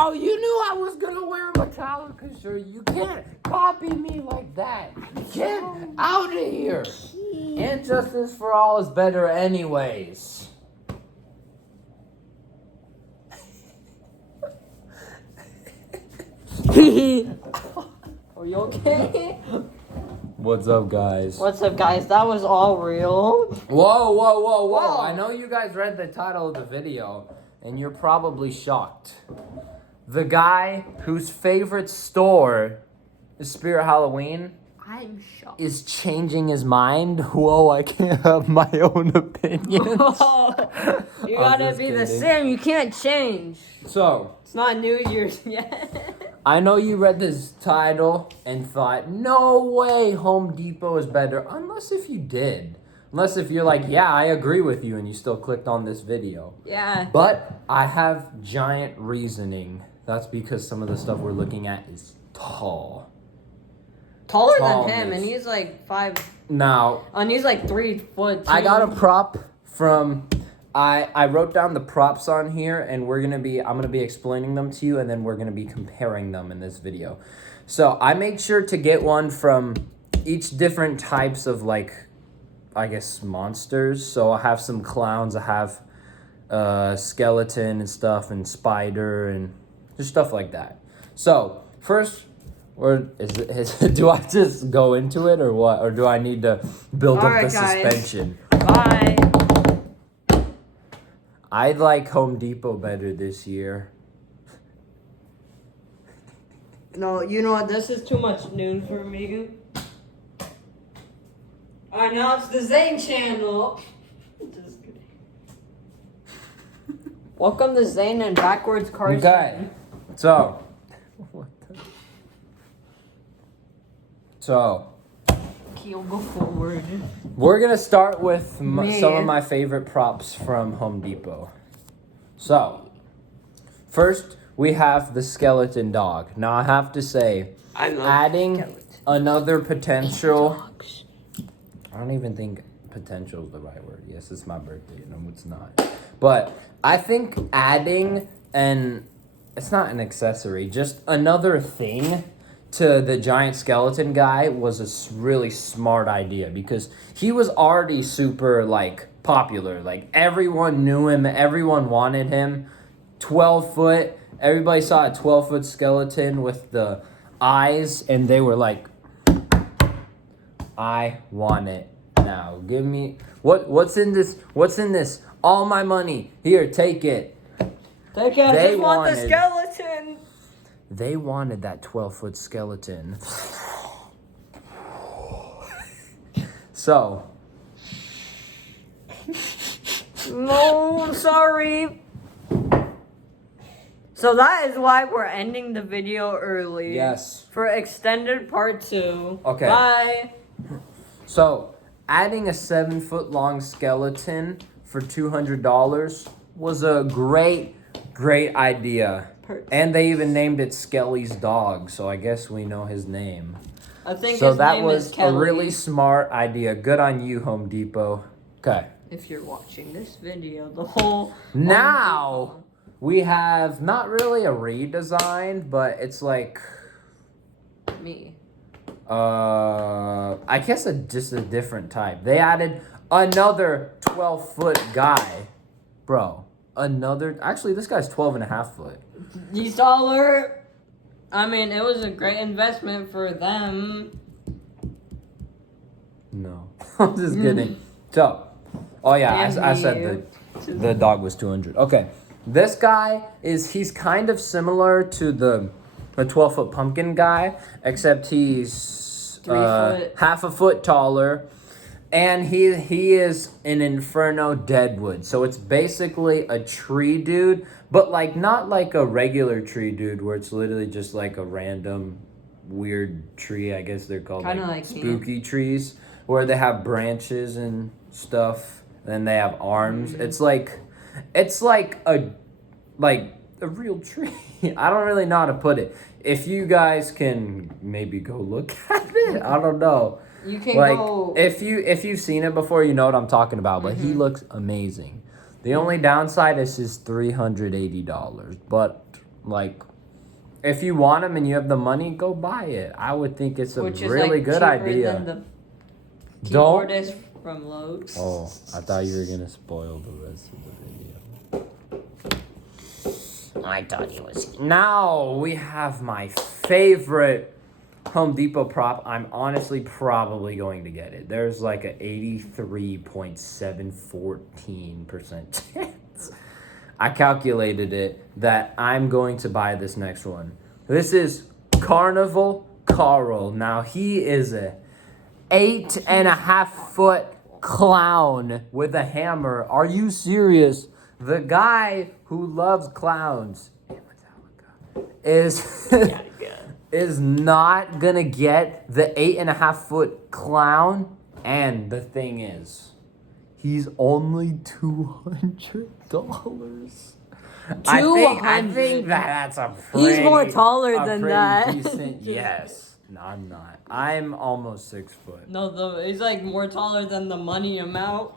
Bro, you knew I was gonna wear a Metallica shirt. You can't copy me like that. Get out of here. And Justice for All is better anyways. Are you okay? What's up, guys? What's up, guys? That was all real. Whoa. I know you guys read the title of the video, and you're probably shocked. The guy whose favorite store is Spirit Halloween I'm shocked. is changing his mind. Whoa, I can't have my own opinions. You gotta be the same. You can't change. So, It's not New Year's yet. I know you read this title and thought, no way Home Depot is better. Unless if you did. Unless if you're like, yeah, I agree with you, and you still clicked on this video. Yeah. But I have giant reasoning. That's because some of the stuff we're looking at is tall. Taller Tallness. than him, and he's like 5. Now, And he's like 3 foot. I got a prop from... I wrote down the props on here, and I'm gonna be explaining them to you, and then we're gonna be comparing them in this video. So I made sure to get one from each different types of, like, I guess monsters. So I have some clowns. I have skeleton and stuff, and spider, and just stuff like that. So first, do I just go into it or what, or do I need to build up the suspension? Bye. I like Home Depot better this year. No, you know what? This is too much noon for me. Alright, now it's the Zane channel. Just kidding. Welcome to Zane and Backwards Carson. Okay, so Keel, go forward. we're gonna start with Me. some of my favorite props from Home Depot. So first we have the skeleton dog. Now I have to say, adding another potential. I don't even think potential is the right word. Yes, it's my birthday. No, it's not. But I think adding it's not an accessory, just another thing to the giant skeleton guy was a really smart idea, because he was already super, like, popular. Like, everyone knew him. Everyone wanted him. 12 foot. Everybody saw a 12-foot skeleton with the eyes, and they were like, I want it now. Give me what's in this? All my money. Here, take it. Take it. I They just want the wanted- skeleton. They wanted that 12-foot skeleton. So, No, I'm sorry. So that is why we're ending the video early. yes. For extended part 2. Okay. Bye. So, adding a 7-foot long skeleton for $200 was a great idea. And they even named it Skelly's dog, so I guess we know his name. I think So his that name was is a Kelly. really smart idea. Good on you, Home Depot. Okay. If you're watching this video, the whole Now, we have not really a redesign, but it's like, me. I guess just a different type. They added another 12-foot guy. Bro, actually, this guy's 12 and a half foot. He's taller. I mean, it was a great investment for them. No, I'm just kidding. So, oh yeah, I said the dog was 200. Okay, this guy he's kind of similar to the 12-foot pumpkin guy, except he's 3 foot. half a foot taller, and he is an Inferno Deadwood. So it's basically a tree dude, but like not like a regular tree dude where it's literally just like a random weird tree. I guess they're called Kinda like like me. spooky trees, where they have branches and stuff, and then they have arms. Mm-hmm. It's like a real tree. I don't really know how to put it. If you guys can maybe go look at it, I don't know. You can Like, go. if you've seen it before, you know what I'm talking about. But he looks amazing. The only downside is his $380. But like, if you want them and you have the money, go buy it. I would think it's a Which is really like good cheaper idea. Than the Don't. keyboard is from Lowe's. Oh, I thought you were gonna spoil the rest of the video. I thought you was. Now we have my favorite Home Depot prop. I'm honestly probably going to get it. There's like a 83.714% chance. I calculated it that I'm going to buy this next one. This is Carnival Carl. Now he is a 8.5-foot clown with a hammer. Are you serious? The guy who loves clowns in Metallica is not gonna get the 8.5-foot clown. And the thing is, he's only $200. I think that's a pretty. He's more taller than that. Decent, yes. No, I'm not. I'm almost 6 foot. No, he's like more taller than the money amount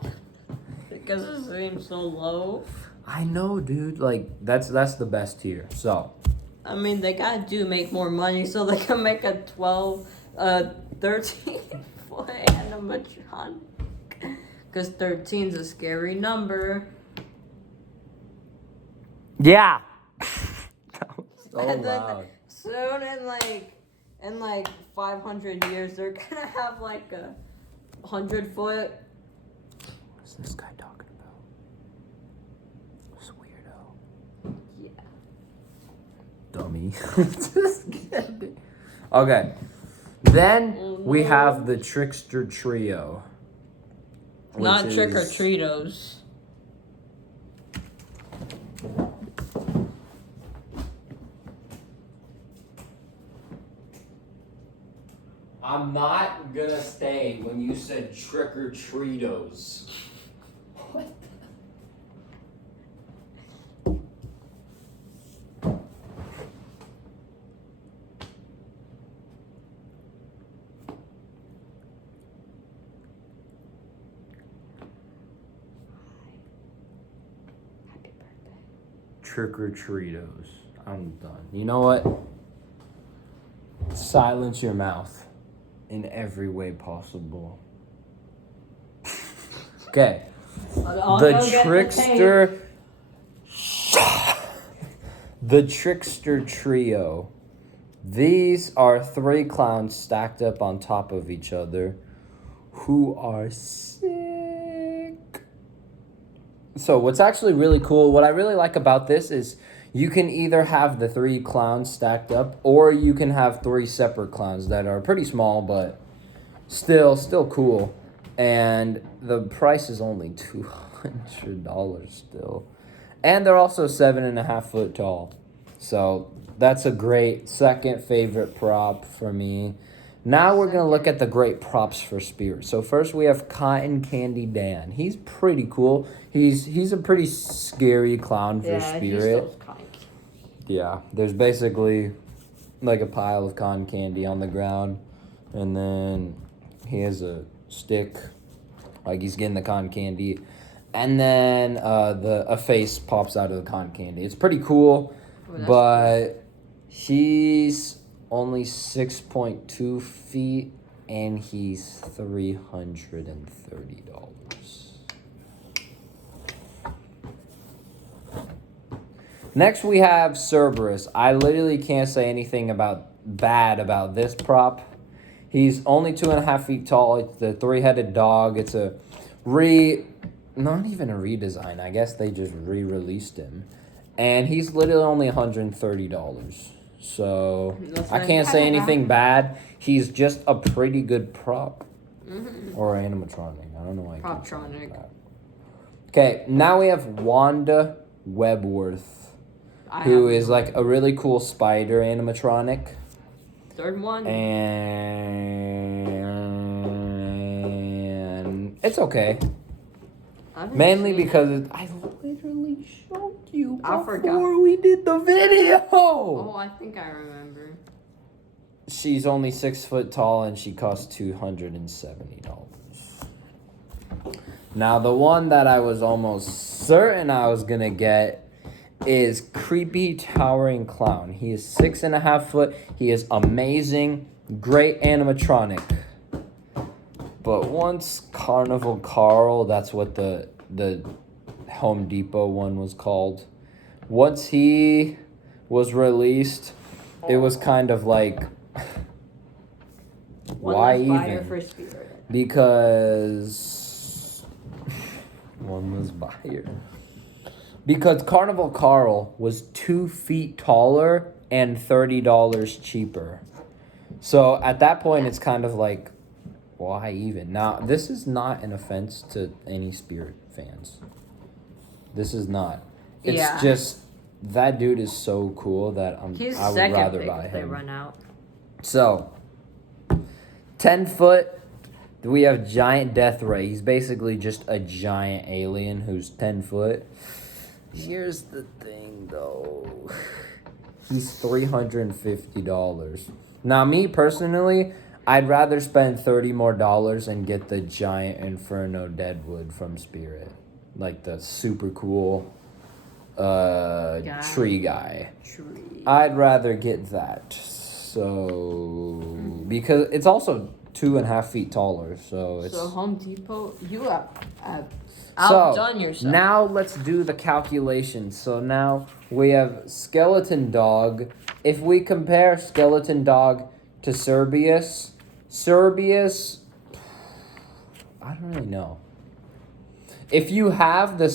because it seems so low. I know, dude. Like that's the best tier. So. I mean, they gotta make more money so they can make a 13-foot animatronic. Because 13's a scary number. Yeah. That was so And then loud. soon in like 500 years, they're gonna have like a 100-foot. What's this guy talking about? This weirdo. Yeah. Dummy. Just kidding. Okay. Then we have the Trickster Trio. Not Trick or Treatos. I'm not gonna stay when you said Trick or Treatos. What? Happy birthday. Trick or Treatos. I'm done. You know what? Silence your mouth in every way possible. Okay. The Trickster. The Trickster Trio. These are 3 clowns stacked up on top of each other who are sick. So what's actually really cool, what I really like about this is you can either have the 3 clowns stacked up or you can have 3 separate clowns that are pretty small but still cool. And the price is only $200 still. And they're also 7.5 foot tall. So that's a great second favorite prop for me. Now we're going to look at the great props for Spirit. So first we have Cotton Candy Dan. He's pretty cool. He's a pretty scary clown for Spirit. Yeah, there's basically like a pile of cotton candy on the ground. And then he has a stick, like he's getting the cotton candy. And then a face pops out of the cotton candy. It's pretty cool, but he's only 6.2 feet and he's $330. Next we have Cerberus. I literally can't say anything bad about this prop. He's only 2.5 feet tall. It's the 3-headed dog. It's a not even a redesign. I guess they just re-released him. And he's literally only $130. So I can't say anything bad. He's just a pretty good prop. Mm-hmm. Or animatronic. I don't know why. Proptronic. Okay, now we have Wanda Webworth, who is like a really cool spider animatronic. Third one. And it's okay. Mainly because I literally showed you before we did the video. Oh, I think I remember. She's only 6 foot tall and she costs $270. Now the one that I was almost certain I was gonna get is Creepy Towering Clown. He is 6.5 foot. He is amazing. Great animatronic. But once Carnival Carl, that's what the Home Depot one was called. Once he was released, it was kind of like, why even? For Spirit. Because one was buyer. Because Carnival Carl was 2 feet taller and $30 cheaper. So at that point, it's kind of like, why even? Now, this is not an offense to any Spirit fans. This is not. It's just that dude is so cool that I would rather buy him. They run out. So, 10 foot. We have Giant Death Ray. He's basically just a giant alien who's 10 foot. Here's the thing, though. He's $350. Now, me personally, I'd rather spend $30 more and get the giant Inferno Deadwood from Spirit, like the super cool tree guy. I'd rather get that. So because it's also 2.5 feet taller, so it's. So Home Depot, you have outdone yourself. Now let's do the calculations. So now we have Skeleton Dog. If we compare Skeleton Dog to Cerberus, I don't really know. If you have the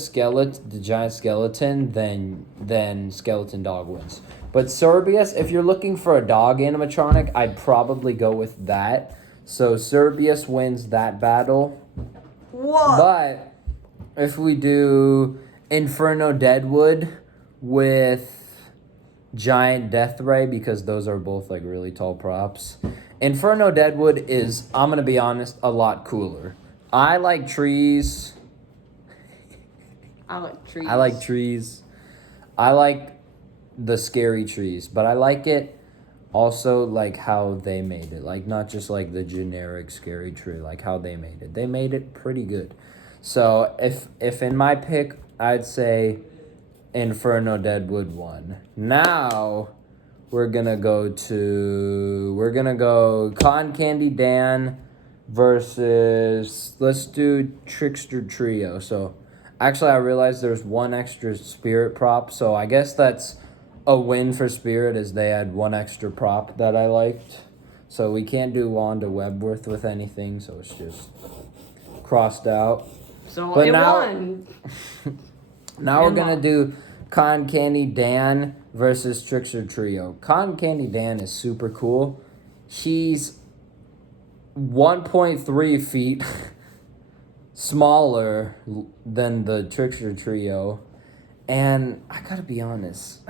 giant skeleton, then Skeleton Dog wins. But Cerberus, if you're looking for a dog animatronic, I'd probably go with that. So Cerberus wins that battle. What? But if we do Inferno Deadwood with Giant Death Ray, because those are both like really tall props, Inferno Deadwood is, I'm gonna be honest, a lot cooler. I like trees. I like trees. I like the scary trees, but I like it also like how they made it. Like not just like the generic scary tree, like how they made it. They made it pretty good. So if in my pick, I'd say Inferno Deadwood won. Now we're gonna go Cotton Candy Dan versus, let's do Trickster Trio. So actually I realized there's one extra Spirit prop, so I guess that's a win for Spirit, as they had one extra prop that I liked. So we can't do Wanda Webworth with anything, so it's just crossed out. So but it won. Now we're gonna do Cotton Candy Dan versus Trickster Trio. Cotton Candy Dan is super cool. He's 1.3 feet smaller than the Trickster Trio. And I gotta be honest,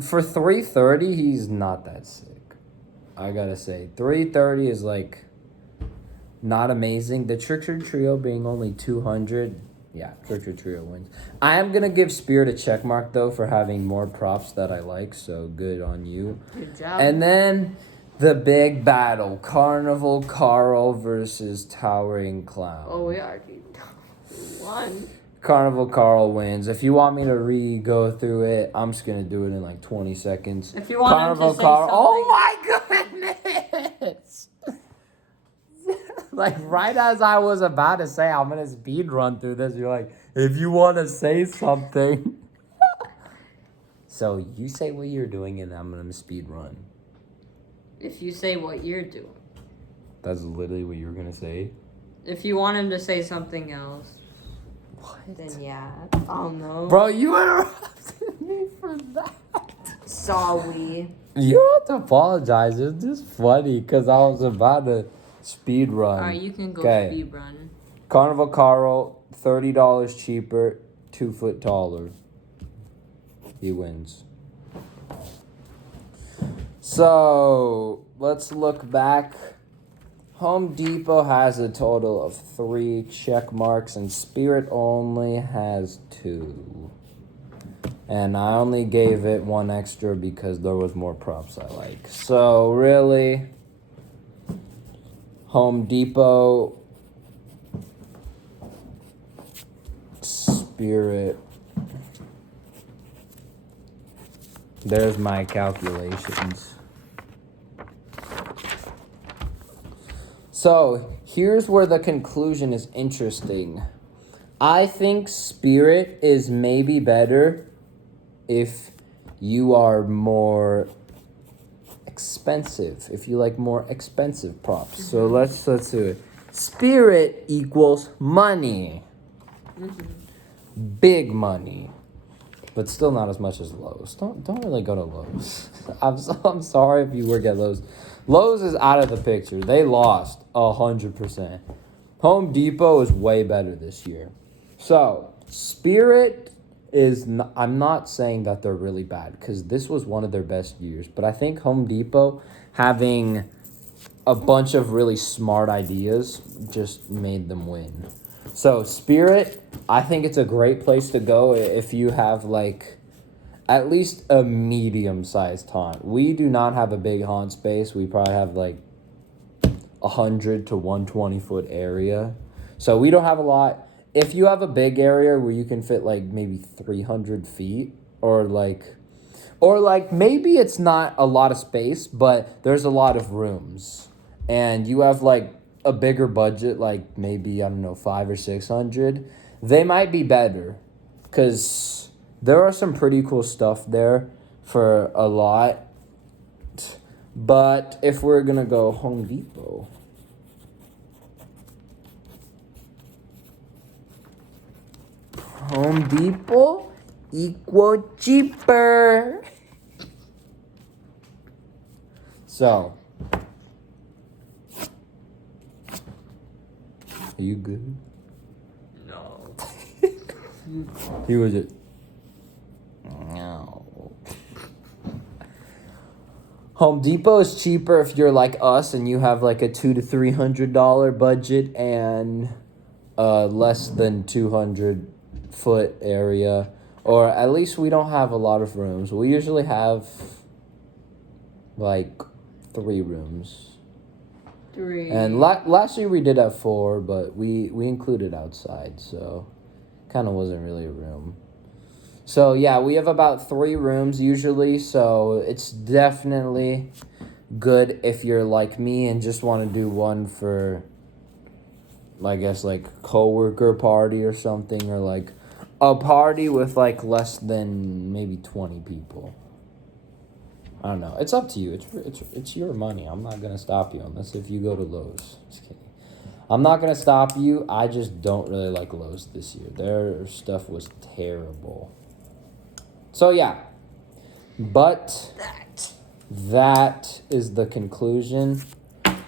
for $330, he's not that sick. I gotta say, $330 is like not amazing. The Trickster Trio being only $200, yeah, Trickster Trio wins. I am gonna give Spirit a check mark though for having more props that I like, so good on you. Good job. And then the big battle, Carnival Carl versus Towering Clown. Oh, we already won. Carnival Carl wins. If you want me to go through it, I'm just gonna do it in like 20 seconds. If you want Carnival to say Carl. something. Oh my goodness! Like right as I was about to say I'm gonna speed run through this, you're like, if you want to say something. So you say what you're doing, and I'm gonna speed run. If you say what you're doing. That's literally what you were gonna say. If you want him to say something else. What? Then yeah, I don't know. Bro, you interrupted me for that. Sorry. You don't have to apologize. It's just funny because I was about to speed run. Alright, you can go speed run. Carnival Carl, $30 cheaper, 2 foot taller. He wins. So let's look back. Home Depot has a total of 3 check marks, and Spirit only has 2. And I only gave it 1 extra because there was more props I like. So really, Home Depot, Spirit. There's my calculations. So, here's where the conclusion is interesting. I think Spirit is maybe better if you are more expensive, if you like more expensive props. So let's do it. Spirit equals money. Big money. But still not as much as Lowe's. Don't really go to Lowe's. I'm sorry if you work at Lowe's. Lowe's is out of the picture. They lost 100%. Home Depot is way better this year. So, Spirit is... I'm not saying that they're really bad, because this was one of their best years. But I think Home Depot having a bunch of really smart ideas just made them win. So, Spirit, I think it's a great place to go if you have, like, at least a medium-sized haunt. We do not have a big haunt space. We probably have, like, 100 to 120-foot area. So, we don't have a lot. If you have a big area where you can fit, like, maybe 300 feet, or maybe it's not a lot of space, but there's a lot of rooms, and you have, like, a bigger budget, like maybe, I don't know, 500 or 600, they might be better, because there are some pretty cool stuff there for a lot. But if we're gonna go Home Depot, Home Depot equal cheaper. So, are you good? No. He was it. No. Home Depot is cheaper if you're like us and you have like a $200 to $300 budget and less than 200-foot area, or at least we don't have a lot of rooms. We usually have like 3 rooms. 3. And last year we did have 4, but we included outside, so kind of wasn't really a room. So yeah, we have about 3 rooms usually, so it's definitely good if you're like me and just want to do one for, I guess, like coworker party or something, or like a party with like less than maybe 20 people. I don't know. It's up to you. It's your money. I'm not gonna stop you unless if you go to Lowe's. Just kidding. I'm not gonna stop you. I just don't really like Lowe's this year. Their stuff was terrible. So yeah, but that is the conclusion.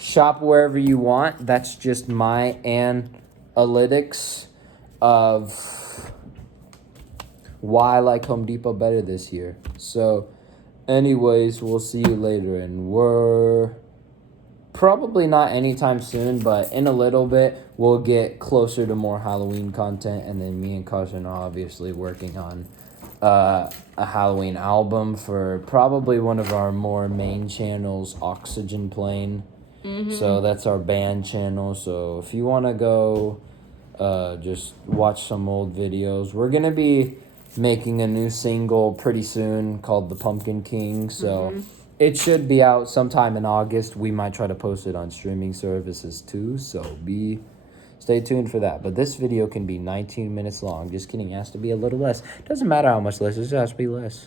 Shop wherever you want. That's just my analytics of why I like Home Depot better this year. So anyways, we'll see you later, and we're probably not anytime soon, but in a little bit, we'll get closer to more Halloween content, and then me and Carson are obviously working on a Halloween album for probably one of our more main channels, Oxygen Plane. So that's our band channel, so if you want to go just watch some old videos, we're going to be making a new single pretty soon called The Pumpkin King, so it should be out sometime in August. We might try to post it on streaming services too, so stay tuned for that. But this video can be 19 minutes long. Just kidding, it has to be a little less. Doesn't matter how much less, it just has to be less.